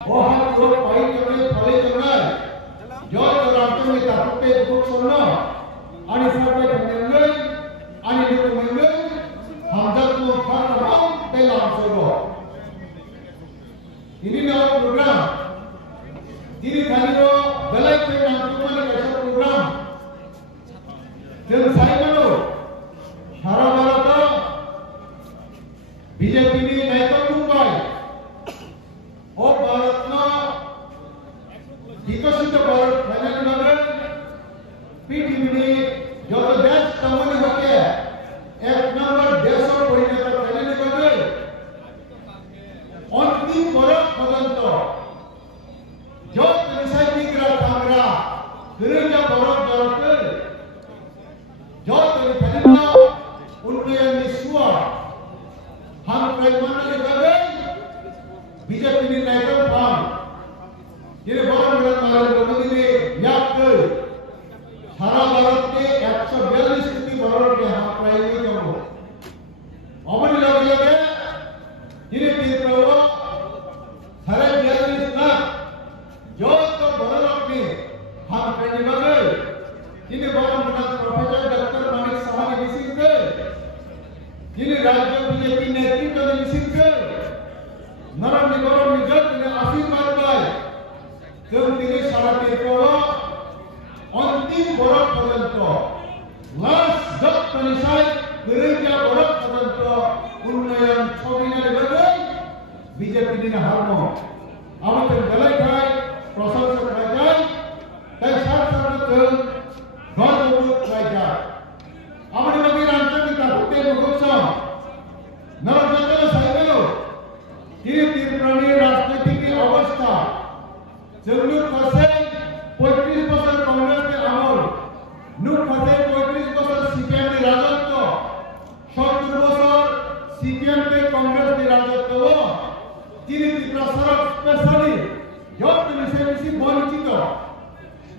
Orang tua pai kami kali kenal, jauh orang tu kita pakai buku sana, ani sampai kenal, ani dulu kenal, hamzat tu faham dalam solo. Ini nama program. Ini kalau belai pun nanti mana kerja program. Jadi saya malu, Sarah Barata, BJP ni naikkan Mumbai. और भारत ना विकसित Bharat final नगर PTB जो तो देश कमनी होके एक number देश और परिणत फाइनल नगर अंतिम बरफ पर्यंत जो रिसाइक्लिंग का कामरा फिरंजा बरफ जरते जो तो फाइनल उन्नयन निश्चय हम प्रयत्न करेंगे BJP ni naikkan farm. Jadi baru bulan Maret ini yak Sarah Barat ke 142 कोटी बरौर के हम प्राइवेट जम्मू. अमन लगे jadi तीर्थ सारे 42 लाख जो तो बरौर के हम प्राइवेट लगे. jadi baru bulan professor doctor Manik Sahni विसिंग के. jadi राज्य BJP नेतृत्व ने विसिंग के. नरम निगोरम निजत ने आशीर्वाद पाए जब तिने सारा टेकोलो अंतिम बरफ पर्यंत लास्ट जब तनिसाय केरेजा बरफ पर्यंत उन्नयन छबिना लेबे बीजेपी ने हारनो आमते गलाय खाय प्रशंसा खाय जाय ताई साथ गौरव खाय जाय आमते लगे रांचा की ताकते मुगोसा नरम जगह साइबेलो तीर्थप्राणी राजनीतिक अवस्था जरूर फंसे 35% कांग्रेस के अमल नुक फंसे 35% सीपीएम के राजत्व 70% सीपीएम के कांग्रेस के राजत्व तीन प्रसारक स्पेशली जो विषय वंचित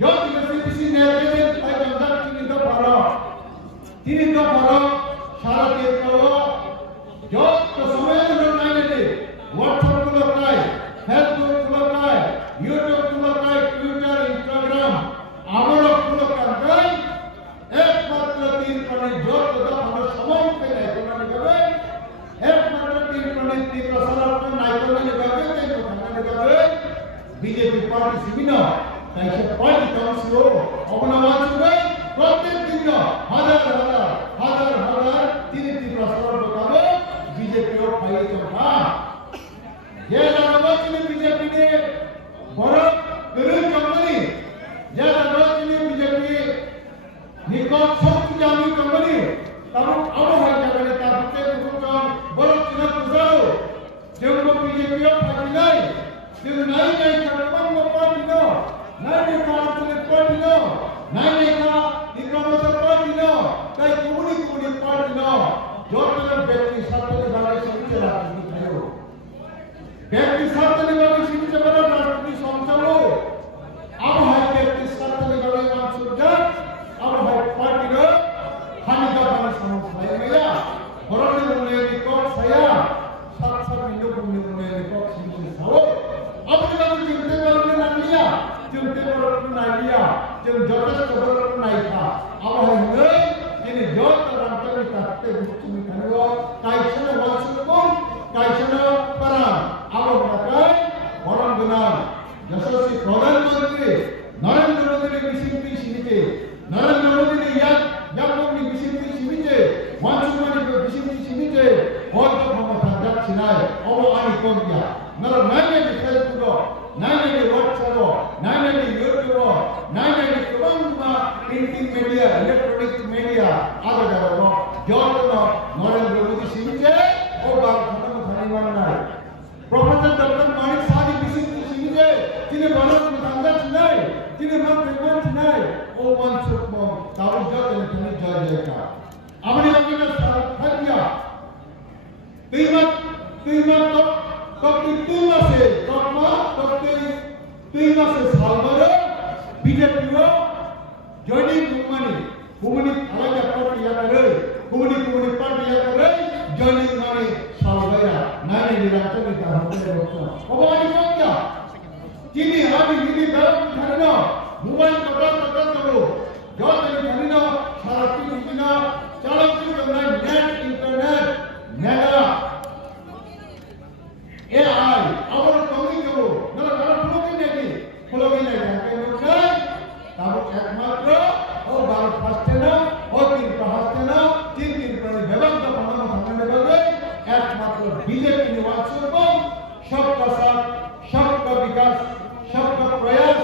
जो विषय नेतृत्व आई कंडक्ट तीन तो फरक सारा तीर्थ जो समय WhatsApp खुलता है, Facebook खुलता है, YouTube खुलता है, Twitter, Instagram, आमोड़ खुलता है, एक मात्र तीन प्रणी जो तो हमारे समाज पे नहीं करना निकले, एक मात्र तीन प्रणी तीन प्रसार पे नहीं करना निकले, कहीं तो करना निकले, बीजेपी पार्टी सिविना, कैसे पार्टी काउंसिलो, अपना वाचुगे, प्रत्येक दिन का हजार तीन प्रसार बताओ, बीजेपी और भाई तो हाँ ये राजनीति में बीजेपी ने बरफ गरीब कंपनी ये राजनीति में बीजेपी निकोट शक्ति जामी कंपनी तब अब है जगह तब के कुछ बरफ चिन्ह कुछ जो बीजेपी और पार्टी जो नहीं करने को पार्टी नो नहीं पार्टी नो नहीं इकोनॉमिक पार्टी नो कई कुछ पार्टी नो जो तो व्यक्ति साथ में वाले समझ राजनीति है व्यक्ति साथ निभाने से भी जबरा राष्ट्रीय संचालो अब है व्यक्ति साथ निभाने का सुझाव अब है पार्टी का हानि का बना समझ में आया बरोबर उन्हें निकोट सया सात मिनट उन्हें निकोट सिंपल सारो अब जब चिंते पर ना लिया चिंते पर ना लिया जब जोश पर ना था अब है ये जो तरह के ताकते बुच्ची में खनवा काइशन वासुकों काइशन परान अब बताएं बरम गुनाह यशस्वी प्रधानमंत्री नरेंद्र मोदी ने विशिष्ट सीमिते नरेंद्र मोदी ने याकोब ने विशिष्ट सीमिते वांचुमानी को विशिष्ट सीमिते और तो हम संजत सिनाए और आनी कौन किया नर नाइने के फेसबुक नाइने के व्हाट्सएप नाइने के यूट्यूब नाइने के कौन प्रिंटिंग मीडिया इलेक्ट्रॉनिक मीडिया आगे जाओ जो तो नरेंद्र मोदी सीमिते और बात खत्म खाने वाला है प्रोफेसर डॉक्टर मानिक साहनी विशिष्ट सीमिते जिन्हें भारत में संघर्ष नहीं जिन्हें मत नहीं ओ वंशुक मो ताऊ जो तेरे जय जयकार अपने लोगों ने साथ दिया कीमत तो कीमत से कीमत से साल भर बीजेपी को जॉइनिंग कुमानी अलग पार्टी या करे कुमानी पार्टी या करे जॉइनिंग मानी साल भर नानी निराशा में था हमने लोग अब आने को क्या Abi ini dalam karena mobile kata kamu. Jauh dari karena syarat ini calon itu net internet mega AI awal kami kamu. Kalau pulau ini jangan bukan. Tahu ekmatra, oh baru pastena, oh tin pastena, tin beban tak pernah makan beban. Ekmatra BJP ini wajib bom, सबका साथ, सबका विकास, सबका प्रयास,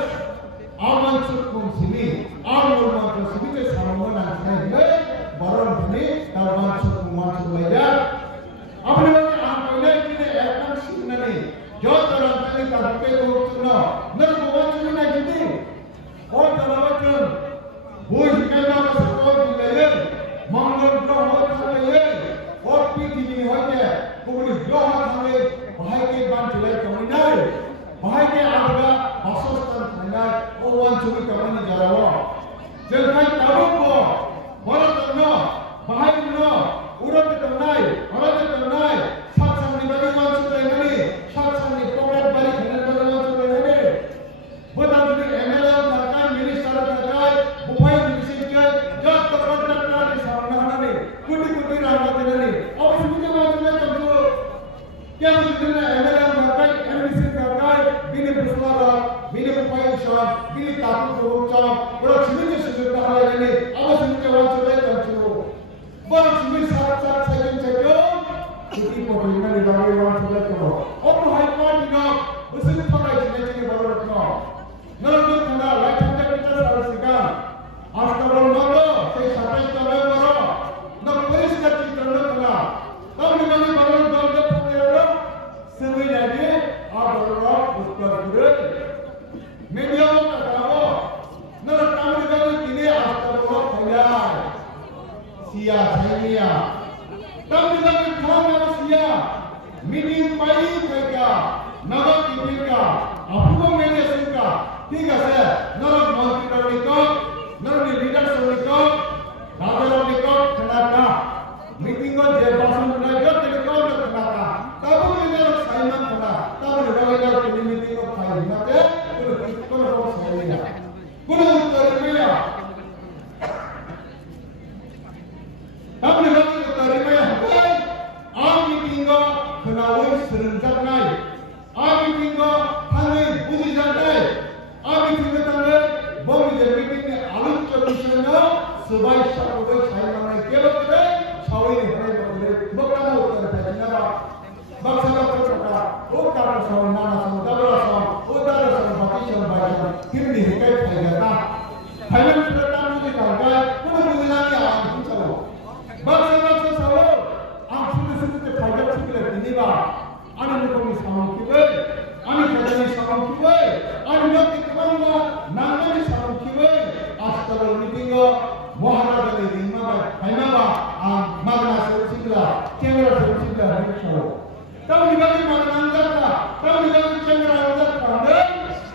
आमंत्रित कुंसिमी, आमंत्रित सभी के सामने आने हैं, बरन बने, आमंत्रित कुमार लेगा। अपने बच्चे आम पहले किने ऐसा सीखने नहीं, जो तरह तरह का रुपए को चुना, नर बुआन चुना कितनी, और तरह बच्चों, वो हिकैना का सपोर्ट मिले, मंगल ग्रह होता है, और पीठी नहीं होते, कोई ग्रह हमें bahai ke ban tulai kaminai, bahai ke ada basostan kaminai, owan cumi kamini jarawa. Jelkai taruh ko, bola terno, bahai terno, urat terno, satsang ni bagi wan cumi ini, satsang ni program bagi kena bagi wan cumi ini. Bukan jadi MLM terkai, minister terkai, bupati minister, jat kontraktor di sana ni, kuti ramai ni. Apa semuanya wan cumi kamu? क्या मुझे MLM करता है MDC करता है बिने पुष्पारा बिने पुष्पायशा बिने ताकत रोचा बड़ा चिमित सुजता है लेने अब सुनते वाला चले चलो बड़ा चिमित साथ सेकंड चलो किसी को बिना निभाने वाला चले चलो और हाई कोर्ट ना उसे थोड़ा चिमित के बड़ा रखना नरक थोड़ा लाइट के पिक्चर सारा सिका आज का बड़ा मारो से 27 नवंबर ना पुलिस का चित्र ना तब निकलने वाला दल Semua jadi adalah berkuat. Media katamu, nak kami kalau ini adalah payah, sia. Kami kalau kamu sia, meeting payah mereka, naga mereka, apa media mereka, tiga saya, naga mantri mereka, naga leader mereka, naga mereka kenapa? Meeting ko jebasan mereka mereka kenapa? Tahu ni Simon pernah, tahu orang yang meeting ko file mate, kalau orang saya, kalau terima, tahu ni orang terima, am meeting ko kenawai serentak naik, am meeting ko thangai buji jantai, am meeting ko thangai bom meeting ni alun tradisional sebaik sahaja Simon ni kelak tu, sawai ni hari boleh, bukan utara tajina Bangsa kita, utara sama mana sama, utara sama baki sama baca, kiri hikai kaya, Thailand kita mesti kaya, pun mesti lagi am calo. Bangsa sama, am sudah kaya cikgu ini bah, ane ni sama kiwe, ane kerja sama kiwe, ane nak kemana, nama ni sama kiwe, asal meeting Mohara dari lima, hanya bah, magna sesuatu, kamera sesuatu hari calo. Tahu ni bagi mana anggota, tahu ni bagi cendera anggota,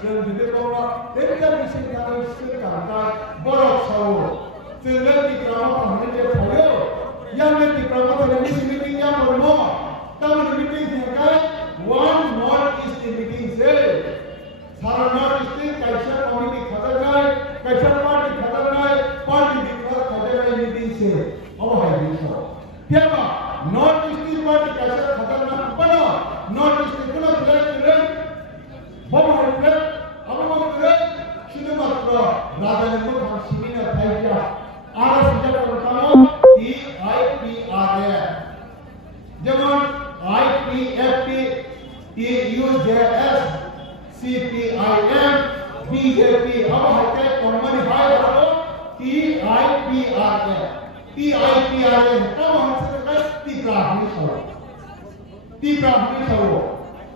dan juga kalau kita mesti kalau sekarang borok sawo, sehingga kita orang menjadi sawo, yang kita orang menjadi meeting yang bermo, tahu ni meeting yang one more is the meeting say, सारा north east कैसा community खतरनाक, कैसा party खतरनाक, party दिखा खतरनाक meeting से, अब है दिशा, क्या बात? नॉर्थ ईस्ट पार्टी कैसा खतरनाक बना, नॉर्थ ईस्ट कितना ब्लैक करे, बहुत ब्लैक, अब बहुत ब्लैक, शुद्ध मात्रा, राजा ने मुझे हम सीमित था क्या, आर सजा करता हूँ, EIPRA, जब IPFP, EUJS, CPIM, BJP, अब हटे कंपनी हाई वालों TIPRA तब हमसे कहा तीव्राहनी सरो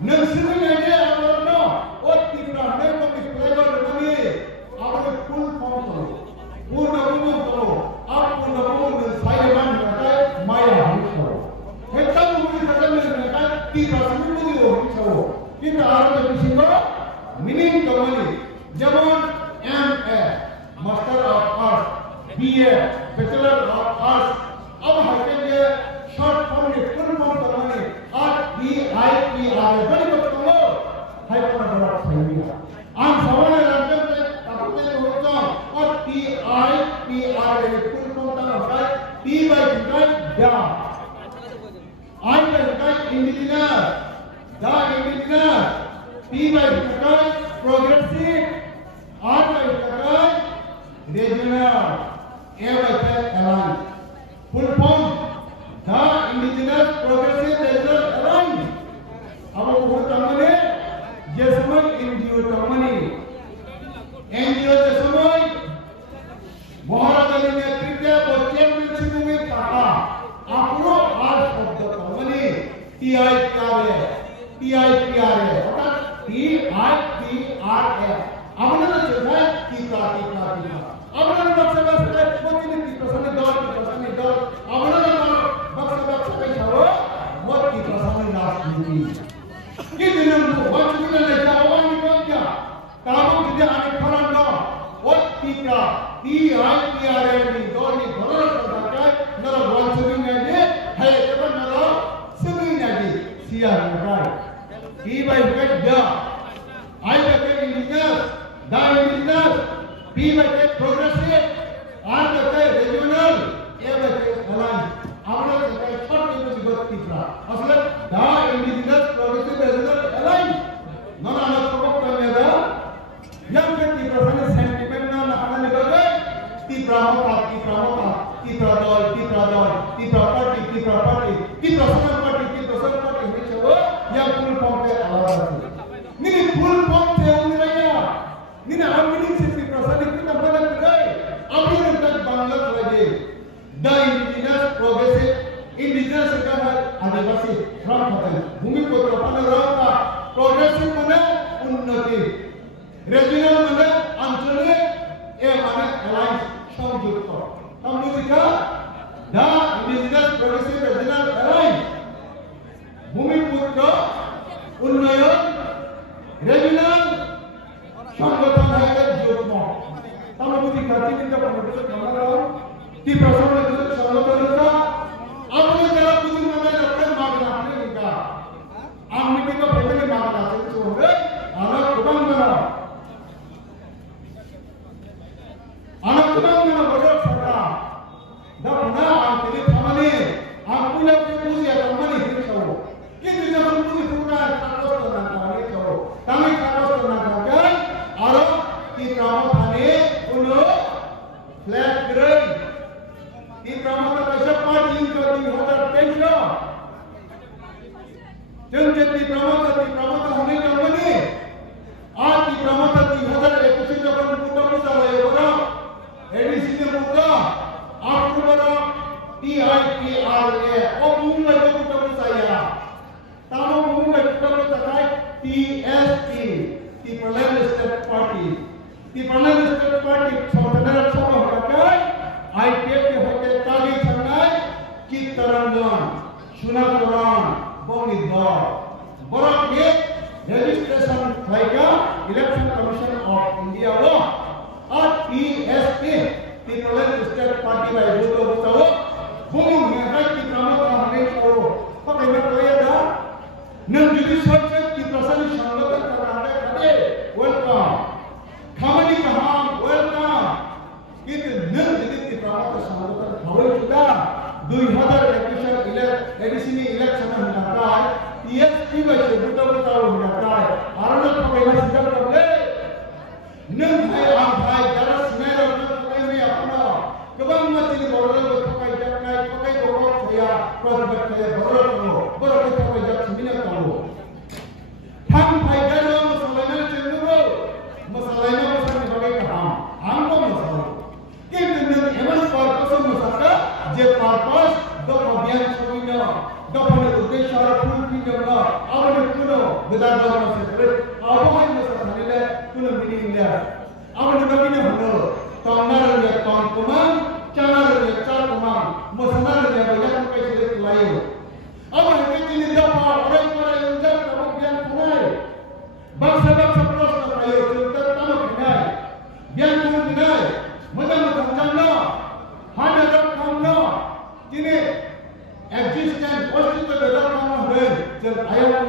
नंसिनी ने ये अपना और तीव्राहनी को डिस्प्लेवर बनाने आपने फुल फॉर्म करो पूर्ण करो आप पूर्ण साइलेंट करता है माया हनी सरो ये तब मुझे समझ में आता है तीव्राहनी मुझे हो सरो किंतु आरंभ किसी को मीनिंग कंपनी जमन MA master of arts BA bachelor of arts अब हटेंगे शॉर्ट फॉर्म में फुल फॉर्म करवाने आज EIPRA बड़ी बात करो हाई पर बड़ा सही है आम by progressive, R by regional, A by alliance. Full form, the Indigenous Progressive Regional Alliance. Our company, Jessamine NGO company. NGO Jessamine, Maharajani Netrika, or chairmanship with Tata. After all of the company, TIPRA. Amana selesai kita. Amana baksa selesai, mungkin kita sana dor. Amana baksa kaya buat kita sana nasi. Kita nanti waktu kita lagi awal ni kerja, tamu kita anak orang dah. Buat kita TIPRA ni dor ni benar terdapat. Nara waktu ni ni, hai kita nara seni ni siapa bukan. P by the I by indigenous, the indigenous, P by progressive, R by regional, A by alliance. Amna sekai short itu juga kita. Asal the indigenous progressive regional alliance. Nona anak pokok kami ada. Yang kita sana sentiment na nakana ni bagai. Kita party, kita party. Ini coba yang full form pe awal. Nini full form se uniraya. Nini amini sisi prasadi kita balik lagi. Amini tak Bangladesh lagi. The indigenous progressive, indigenous sekarang adivasi ram kata. Bumi putra panorama progressive mana unnati. Regional mana anjali. mana alliance সংযুক্ত. Kamu jika the indigenous progressive regional alliance Bhumiputra Unnayan Regional সংগঠন হয়ে যুগ্ম. তাহলে যদি কাটিনিকা পরিবেশ কামনা কি প্রসঙ্গে যদি সংগঠনটা আপনি যারা বুঝি মানে আপনার মাগনা আপনি নিকা আমি কিন্তু প্রথমে মাগনা আছে চলবে আলাদা কুবাঙ্গনা anak tenang mana bodoh saja. Dah pernah angkiri khamani, angkulah puji atau mani hidup. Kita jangan puji pura karos tenang kami kau. Kami karos tenang kami. Arab kita kami ulo flat grade. Kita mahu kasih parti jadi hotel tenjo. Jadi pramuka kami kami. Ati pramuka di hotel ekusi jalan putar putar ayora. Edisi muda, aku berap TIPRA. Oh, mungkin itu kita saya. Tahu mungkin kita bercakap TSP, Timberland State Party. Timberland State Party saudara semua berkata, IPF ke hotel tadi sangat kita rangan, sunaturan, bongidor. Berap ke registration mereka Election Commission of India loh. TSP Timberland State Party by Ruto Butawo Bung yang kita mahu hamil kau pakai apa ya dah nanti subject kita sani sangat terangkat kade welcome kami kaham welcome kita nanti kita mahu sangat kawal kita 2021 edisi election hendak TSP by Ruto Butawo hendak arana pakai masih terangkat Neng hai jarak semeru kami apa? Kebang mati di bawah pakai borok saya, produk saya borok kita pakai jak sembilan kamu. Ham hai jarak masalahnya cendera, masalahnya masalah pakai kaham, hamko masalah. Kita neng emas purpose masalah, je purpose do bagian semuanya, do pada udah cara full pinjamnya, awalnya kuno, bedar masalah, awalnya masalah ni kuno meaning dia. Awalnya begini benar, tangan dia tangan kumang, cara dia cara kumang, masalah dia banyak pesisir lain. Awalnya kecil dia orang yang jauh kemudian punai, bangsa terus terlayu cerita tamu punai, biar punai, macam jana, hanya terkamna, kini existence pasti terkamna ber, jadi ayam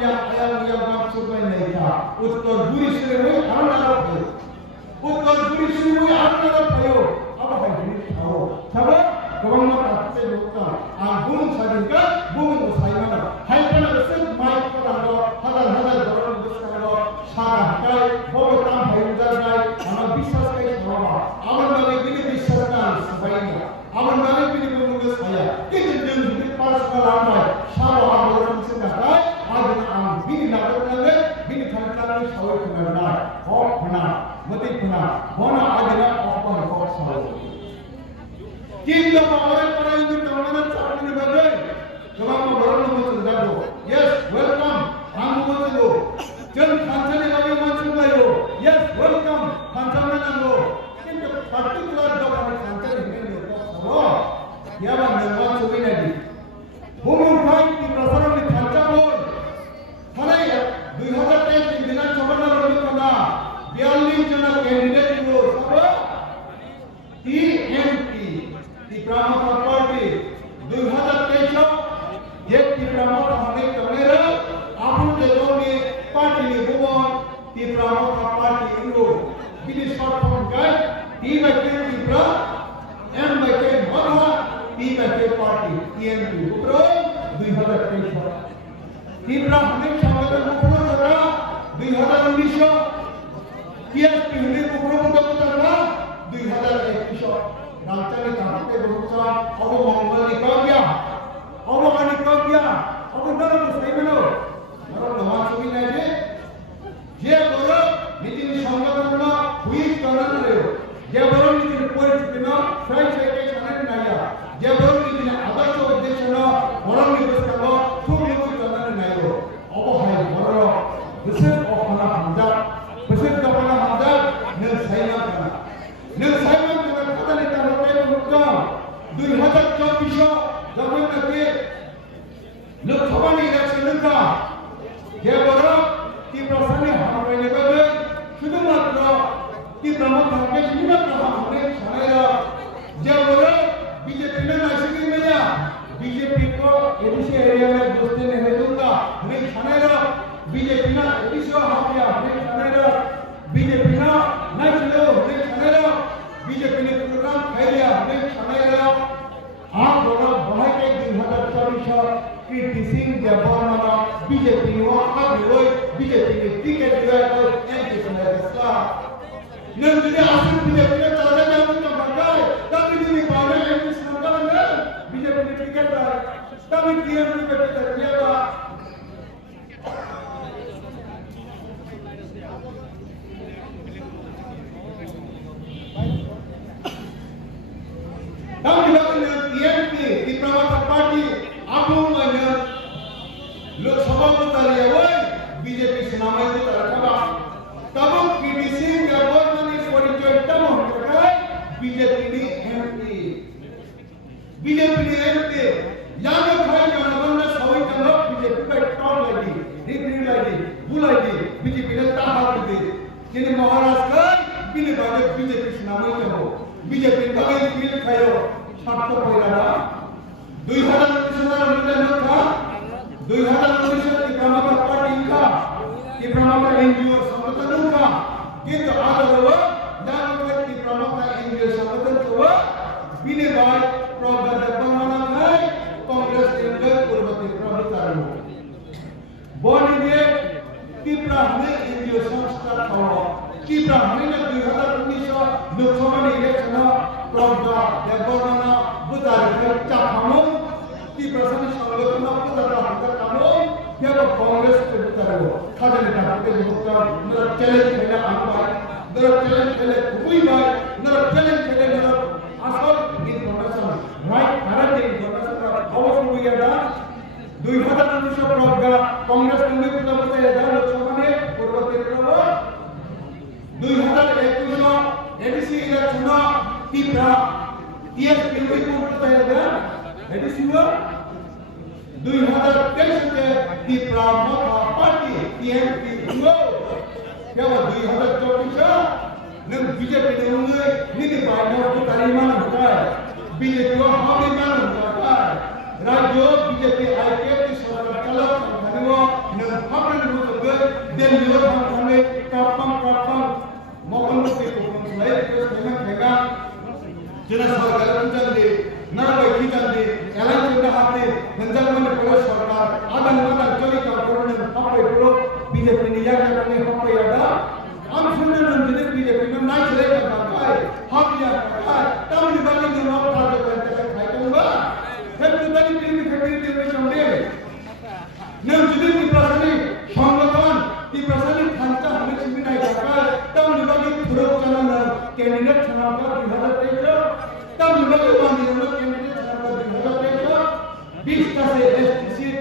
yang maksudnya mereka, uttor buri sering orang Uttor buri semua apa payo, apa hari tahu. Sebab kawan nak kita lupa, bung sahaja, bung usai mana. Hai pernah besar mai perang hadal orang besar थाखाय भगतान भाईजानाय आंहा बिश्वास kai sama aman bagi bini bisarkan sebaiknya aman bagi bini menunggu saya kita dengan bini personal ramai sama orang sedakai ada am bini nak lagi bini kantor sawit kenal hok kenal mati kenal mana ada apa hok sawit kita orang orang itu teman-teman sahabat ini bagai kamu baru masuk dalam yes welcome kamu masuk jangan kancane lagi masuk lagi yes welcome kancane nango কিন্তু particular দোকানে culture হিমেল তো ইয়াবা নেওয়া ছবি নাকি ভূমি ভাইটি প্রসারণে কাঞ্চা বল থানাই 2023 বিধানসভা নির্বাচনে 42 জন ক্যান্ডিডেট গুলো সব টিএমপি ত্রিপুরা পার্টি 2023 एक ত্রিপুরা हमने कमेरा आपन देशों पार्टी ने वो ত্রিপুরা पार्टी इंडो बिनी शॉर्ट फॉर्म गाइड टी बके ত্রিপুরা एम बके महा टी बके पार्टी टीएमपी उपरो 2023 ত্রিপুরা हमने संगठन उपरो करा 2019 टीएमपी ने उपरो करा 2021 राजधानी कांटे बहुसा अब मंगली काव्या अब नरम सही बनो नरम नवा छवि नहीं जे बरो नीति संगठन ना हुई करना रे जे बरो नीति परिस्थिति ना फ्रेंच के चलन नहीं जे बरो नीति आदर्श उद्देश्य ना बरो नीति का खूब नीति चलन नहीं हो अब है बरो बिसेट अपना हमजा बिसेट अपना हमजा ने सही ना कदा नहीं करते मुक्का 2024 गवर्नमेंट के लोकसभा इलेक्शन का ये बरो की प्रश्न हमारे लिए शुद्धमात्र की प्रमुख के शुद्धमात्र हमने छाया जब बरो बीजेपी ने नासिक में लिया बीजेपी को एडीसी एरिया में दोस्ती नहीं दूंगा हमें छाया बीजेपी ना एडीसी हाकिया हमें छाया बीजेपी ना नहीं चलो हमें छाया बीजेपी ने प्रोग्राम खाई लिया हमें छाया आप दोनों बहुत के 2024 क्रिटिसिंग जबरना बीजेपी ने वहां भी बीजेपी ने टिकट दिया तो एमपी समझता नंदुले आसिफ बीजेपी ने चला जाए तो बंगाल तभी भी पावे एमपी सरकार ने बीजेपी ने टिकट दिया तभी टीएमपी पे टिकट दिया तब दिलाने टीएमपी त्रिपुरा पार्टी आपको मैंने लोकसभा को तालिया हुआ बीजेपी सेनामाई को तरखा तब क्रिटिसिंग गवर्नमेंट इस परिचय तब होता है बीजेपी ने एमपी याद रखा जनगणना सभी जनों बीजेपी का टॉप लगी रिप्री लगी बुलाई बीजेपी ने ताहा दी जिन्हें महाराष्ट्र बिने बाजे बीजेपी सेनामाई के हो बीजेपी का एक बिल खायो छात्र पैरा 2019 का 2019 की प्रमुख पार्टी का की प्रमुख एनजीओ संगठन का किंतु आदरव दानव की प्रमुख एनजीओ संगठन को बिने बाय प्रोग्राम बनाना है कांग्रेस के पूर्ववर्ती प्रमुख बोलिए तीव्र हमने एनजीओ संस्था था तीव्र हमने 2019 लोकसभा इलेक्शन प्रोग्राम बनाना बुधार चाहमो की प्रश्न संगठन बुधार हमको क्या कांग्रेस के बुधार खाने का के बुधार नर चैलेंज खेले आंपा नर चैलेंज खेले कोई बात नर चैलेंज खेले नर आसल इन्फॉर्मेशन राइट करंट इन्फॉर्मेशन का अवश्य हुई है 2019 प्रोग्राम कांग्रेस ने बुधार बताया था लोकसभा में पूर्ववर्ती प्रमुख 2021 एडीसी इलेक्शन तीव्र टीएमपी को बताया गया एडीसी हुआ 2023 के तीव्र पार्टी टीएमपी हुआ क्या वो 2024 ने बीजेपी ने उन्हें नीति पार्टियों को तारीमान होता है बीजेपी को हावीमान होता है राज्य बीजेपी आईके की सरकार चला धन्यवा ने अपने रूप में दिल्ली में हमें कापम मौकन के लाइफ के समय लेगा जिला सरकार चलते नरवे की चलते एलाइन करना हाथे नंजल में पुलिस सरकार आदम का चोरी का कोरोना अपने प्रो बीजेपी ने या करने को यादा am sunna nan jene BJP nan nai chale ka kai hak ya ka tam ni bani ni no ta de ka khai ka ba he tu bani ni family de chonde nan jene ni prasani সংগঠন কি প্রশাসন খান্তা হলে চিনি নাই সরকার তাও নিবাগে পুরো চালান candidate ছাড়া 2023 তাও নিবাগে বানিয়ে ক্যান্ডিডেট ছাড়া 2023 20 টা সে এসটি সিট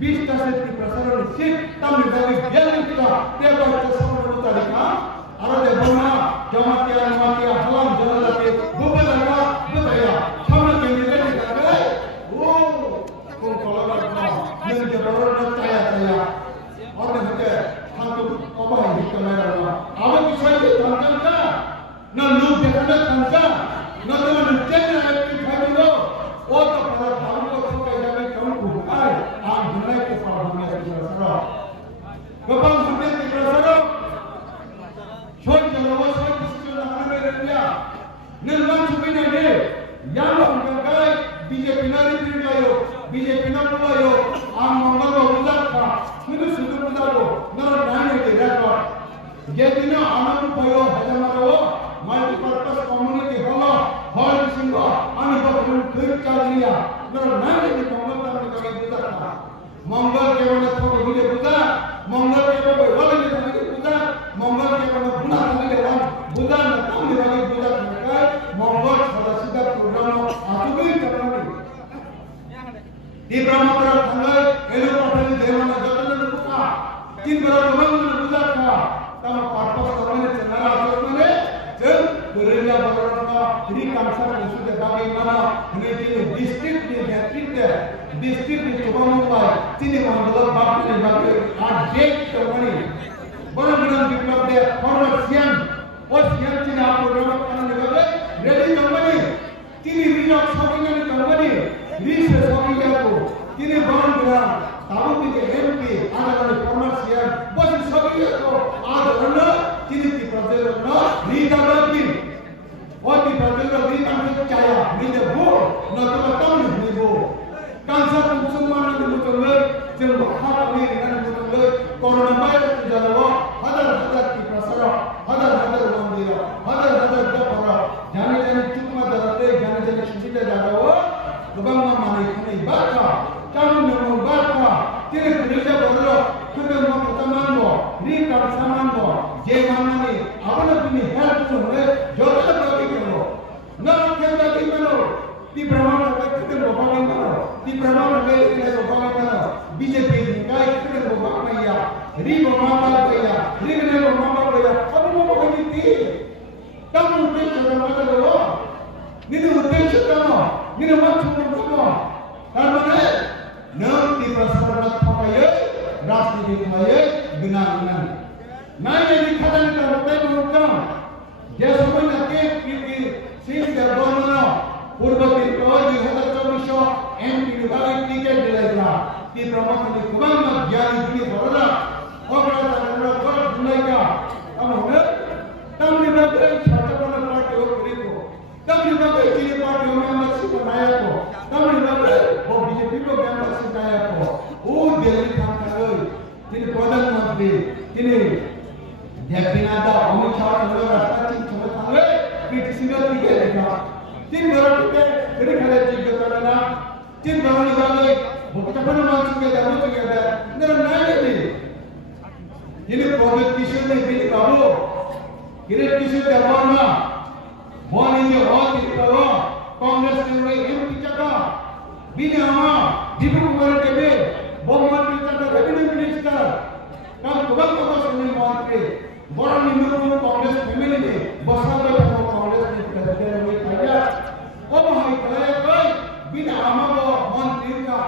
20 টা সে কি প্রশাসন সিট তাও নিবাগে গেলিটা তেবার তো সমস্ত তারিখা আর দেবনা জমাতিয়া নমাতিয়া হালাম জলাতে গোপনাকা বুঝায়া সামনে ক্যান্ডিডেট থাকে ও কোন কলকাতা নিজে বড় না চায়া চায়া और देखते हम तो कबा ही कमेरा ना अब कुछ है तंत्र का ना लोग देखने तंत्र ना तो नित्य ना एक्टिव है लो वो तो पर हम लोग को क्या में कम कुआर आप दुनिया के पास में सरसरो कबा हमने के सरसरो छोड़ चलो वो सब किसी को हमें दे दिया निर्माण सुबह ने दे या हम का बीजेपी ना रिट्रीट आयो बीजेपी ना बोलो आम मंगल को उधर का मुझे सुधर उधर ना डांड के देखो ये दिन आनंद भयो हजमारो multipurpose community hall hall Singh अनुभव फिर चल लिया ना डांड के मंगल का के उधर का मंगल के बने तो मुझे बुझा मंगल के बने बोले नहीं मुझे बुझा मंगल के बने पुना मुझे राम बुझा ना काम नहीं बुझा का मंगल सदा प्रोग्राम आतुबी करना di Brahmapura thangai elu patani devana jatana buka tin bara doman buka ka tama purpose korne chenara ajone je guerilla bagarna tri kansa isu de bagi mana ne tini district ni district ni chobamumbai tini mandala bapne bagi a date komani bana bana biplab de forward siam o siam tina program kana bagi ready company tini rinox sabina ni company Lisa Sobiyaku, kini bahan bilang, tahu tiga MP, ada dari komersial, bos Sobiyaku, ada mana, kini di perjalanan, Rita lagi, oh di perjalanan Rita percaya, Rita bu, nak tahu ni bu, kansa konsumen ni bukan jumlah hak ni dengan bukan corona virus jalawa, hadar di pasar, hadar orang dia, hadar dapur, jangan cuma darate, jangan sudah jalawa. Lubang mana ini baca, kamu memang baca, tidak kerja baru, kita mau pertemuan bo, ni pertemuan bo, jangan ni, apa ni help tu, jodoh bagi kamu, nak kerja di mana, di Brahman kita berbagi mana, di Brahman kita berbagi mana, BJP kita berbagi mana, ri berbagi mana, ri ni berbagi mana, apa mau berbagi ni, kamu mungkin jangan macam tu, ni tu mungkin kamu. Ini macam apa? Karena nanti perasaan pakai ras di pakai guna. Nah ini kata kita berdebat bukan. Dia semua nak kita sih terbangun. Purba kita di hotel Tomisho MP dibagi tiket dilakukan. Di promosi ini kubang jadi ini berada. Orang orang orang mereka. Kamu benar? Kamu ni berada siapa pun parti itu. Kamu ni berada di parti orang masih बनाया को तब निकले वो BJP को campus से बनाया को वो दिल्ली काम कर रहे तीन प्रधानमंत्री तीन जगन्नाथ अमित शाह लोग रास्ता चीन चले थांगे पीटीसी में दिखे देखा तीन बरस के फिर खड़े चीन के करना तीन बरस निकाले भुगतान मांग के दारू के दे नर नहीं दे ये प्रोजेक्ट किसी ने भी काबू किरे किसी दबाना बोली जो और दिखाओ कांग्रेस ने एमपी चका बिना डिब्रूगढ़ के में बहुमत चका रेवेन्यू मिनिस्टर कब कब सुनील मंत्री बड़ा निम्न कांग्रेस फैमिली में बसा बैठा कांग्रेस ने प्रेसिडेंट में खाया अब हाई करे कोई बिना आमाबो मंत्री का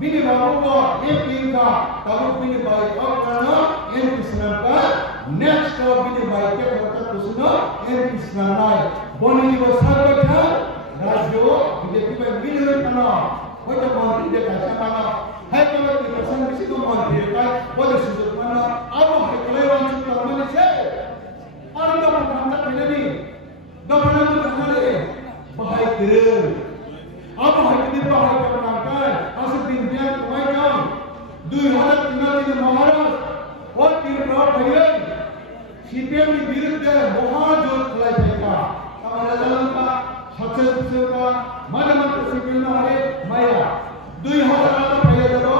बिना बाबू एमपी का तब बिना भाई अब करना एमपी स्नान का नेक्स्ट बिना भाई के होता तो सुनो एमपी स्नान आए बोनी जी बसा बैठा राज्यों बीजेपी में मिलने करना वो तो मंत्री देखा जाना है तो कि प्रसन्न किसी को मंत्री का वो तो सुधर करना अब है कलेवान चुप करने से और तो हम तक नहीं दफना में हमारे भाई करे अब है कि भाई करना का ऐसे दिन दिया कोई काम 2003 में महाराज और तीन बार भैया CPM ni biruddhe mahajot khalaipaika amara jalka sache suka manamantra CPM na hare maya 2000 phaya daro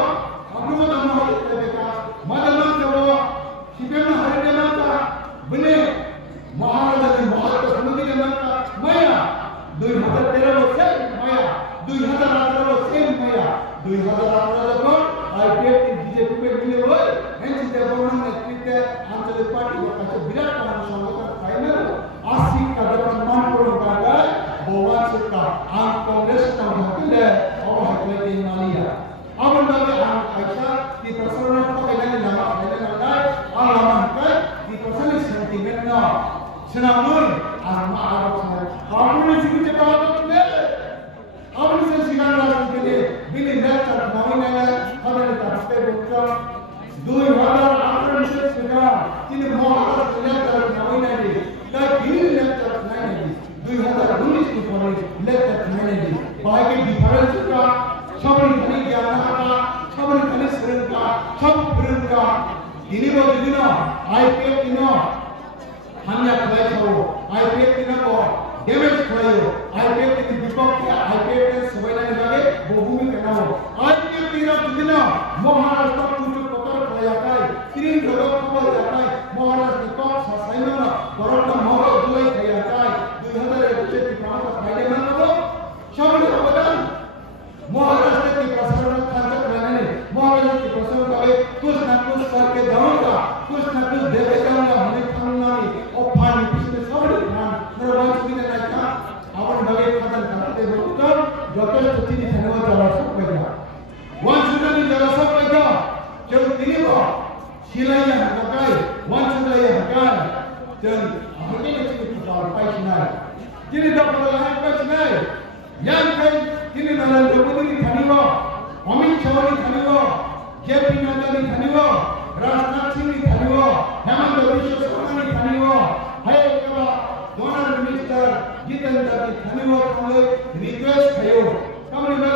amru dhamma khalaipaika manamantra CPM na hare demaka bune maharaja ni mahatma samudhi demaka maya 2013 se maya 2018 se maya 2018 ko IPF की BJP पे मिले हुए NC Devgan नेतृत्व आंचलिक party का काचे विराट कानून संगठन फाइनल 80 का सम्मान पूर्ण करके भगवान से का आम कांग्रेस का हकले और हकले की नालिया अब उन्होंने आम ऐसा कि प्रसन्न को कहने लगा कहने लगा और लगा के कि प्रसन्न सेंटीमेंट ना सेनामुन आत्मा आरोप कानूनी सिक्योरिटी का होते अब इसे सिखाना के लिए बिल इंडस्ट्री नवीन है हमारे रास्ते बुकरा 2018 से सिखा कि महाराष्ट्र लेकर नवीन है का बिल लेकर नहीं है 2019 की पढ़ाई लेकर नहीं है बाकी डिफरेंस का सब नहीं ज्ञान का सब नहीं सिरन का सब फिरन का इन्हीं वो दिनों आईपीएफ दिनों हमने अप्लाई करो आईपीएफ दिनों को डैमेज करायो आईपीएफ की विपक्ष के आईपीएफ के सवाल लगे वो भूमि करना हो आईपीएफ दिनों दिनों महाराष्ट्र कुछ पकड़ कराया है तीन लोगों को कराया है महाराष्ट्र को साइना बरोड़ा मोहर दुलाई कराया है 2021 की प्रांत फायदे में लो शब्द बदल महाराष्ट्र की प्रसारण खाते कराने महाराष्ट्र की प्रसारण का कुछ न कुछ करके दौड़गा कुछ न कुछ देवे जाऊंगा हमें खाना नहीं और पानी पिछले सब निर्वाचन की नेता अपन नवे खतन करते होकर যথেষ্ট তিনি ধন্যবাদ জলা সব কইলা ওয়ান সুদানি জলা সব কইলা যে তিনি को সিলাইয়া হাকাই ওয়ান সুদাইয়া হাকাই যেন আমাকে কিছু জল পাইছ না তিনি দপলা লাইন পাইছ না ইয়ান কাই তিনি নরেন্দ্র মোদি খানিব অমিত শাহ খানিব জেপি নাড্ডা খানিব রাজনাথ সিং খানিব হেমন্ত বিশ্ব শর্মা খানিব হায় কেলা डोनर मिनिस्टर जितेंद्र की धन्यवाद हमले रिक्वेस्ट कयो कमरे में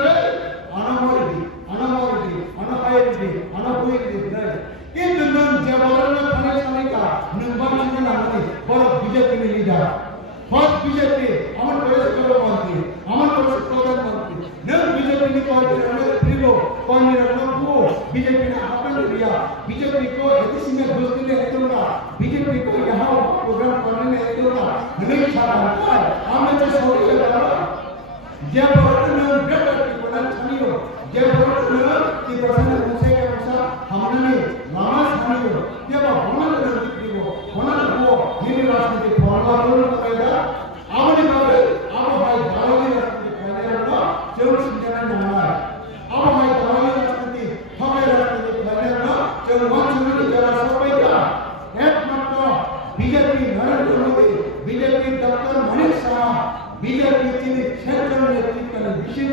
अनमोरिटी अनपायरिटी अनपुइटी नहीं कि दुनिया जवान खाने साले का नंबर से नानी और बीजेपी में लीडर फर्स्ट बीजेपी अमर प्रदेश करो मंत्री अमर प्रदेश प्रधान मंत्री न बीजेपी ने पार्टी रखने फ्रीगो कौन ने रखना वो बीजेपी ने आपन दिया बीजेपी को ऐसी में दोस्ती ने ऐतोगा बीजेपी को यहाँ प्रोग्राम करने में ऐतोगा नहीं छाड़ा है हमने जो सोच लिया जब वर्तमान में बेटर की पढ़ाई छानियो जब वर्तमान में की प्रश्न पूछे के अनुसार हमने नामा छानियो जब हमने दिखो हमने वो ये राष्ट्र के फॉर्मूला पूर्ण करेगा आवने बारे अब भाई दावली राष्ट्र के पहले ना जरूर समझना होना है अब भाई दावली राष्ट्र की हमें राष्ट्र के पहले ना जरूर वांछनीय जरा सबका एकमात्र BJP Narendra Modi BJP doctor Manish Shah BJP की क्षेत्र नेतृत्व ने विशेष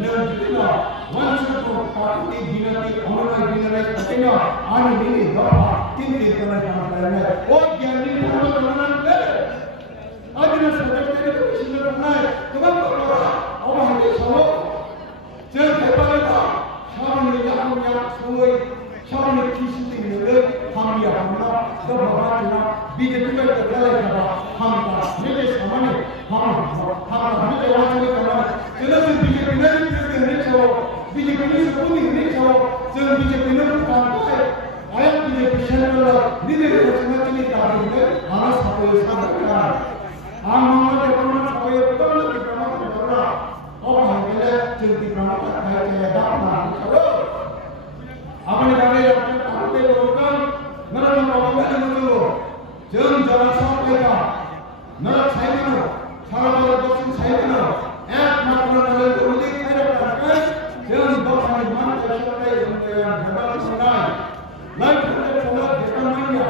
निर्देशना वंश को पार्टी बिनती अमरनाथ बिनती कटिना आने मिली दफा 3 दिन करना चाहता है और ज्ञानी पूर्ण करना है आज ने सदस्य के विषय करना है तो अब हमें सब चल पेपरला शामिल या सोई शामिल किसी दिन ले हम या हमला जब भगवान बीजेपी का करेगा हम का मेरे सामने हम हमें वाचन करना चलो बीजेपी ने नहीं चलो बीजेपी ने सब नहीं चलो चलो बीजेपी ने काम करे आया बीजेपी शरण निधि रचना के लिए कार्य में हमारा सपोर्ट करना हम हमारे प्रमाण सपोर्ट करना के प्रमाण करना और हम के लिए चिंतित प्रमाण है कि दाना चलो अपने गाने अपने आपके लोगों नरम बाबा ने बोलो जन जरा सापेगा नर साइनो सारा दक्षिण साइनो एक मात्र नरेंद्र मोदी खैर करके जन दक्षिण मान चलते भगवान सुनाए लाइट में चला देखानिया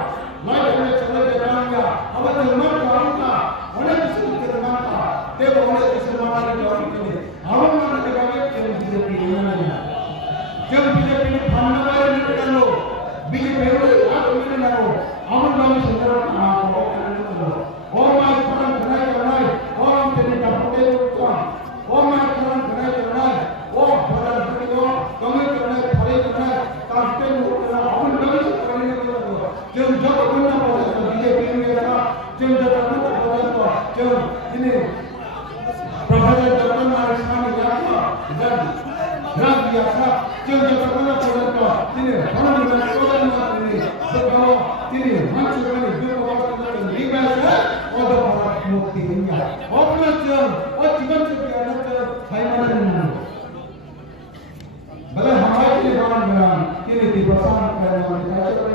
लाइट में चला देखानिया अब तो मन कामना अनेक सुख करना ते बोले इस मामले में और के हम मन लगावे जन बीजेपी नहीं जब बीजेपी ने फंड में निकलो बीजेपी ने आप में ना हो अमर नाम सुंदर और मैं फरन बनाए करना है और हम तेरे डॉक्टर को और मैं फरन बनाए करना है और फरन को कमी करना है फले करना है काफे करना हम नहीं करने को जब अपना बीजेपी जों जगतना पदक ini orang dengan orang ini sebagai ini manusia ini dua orang lima ada orang muktinya orang macam orang जीवन से क्या है फाइनल बल्कि हमारे लिए orang ini di pasar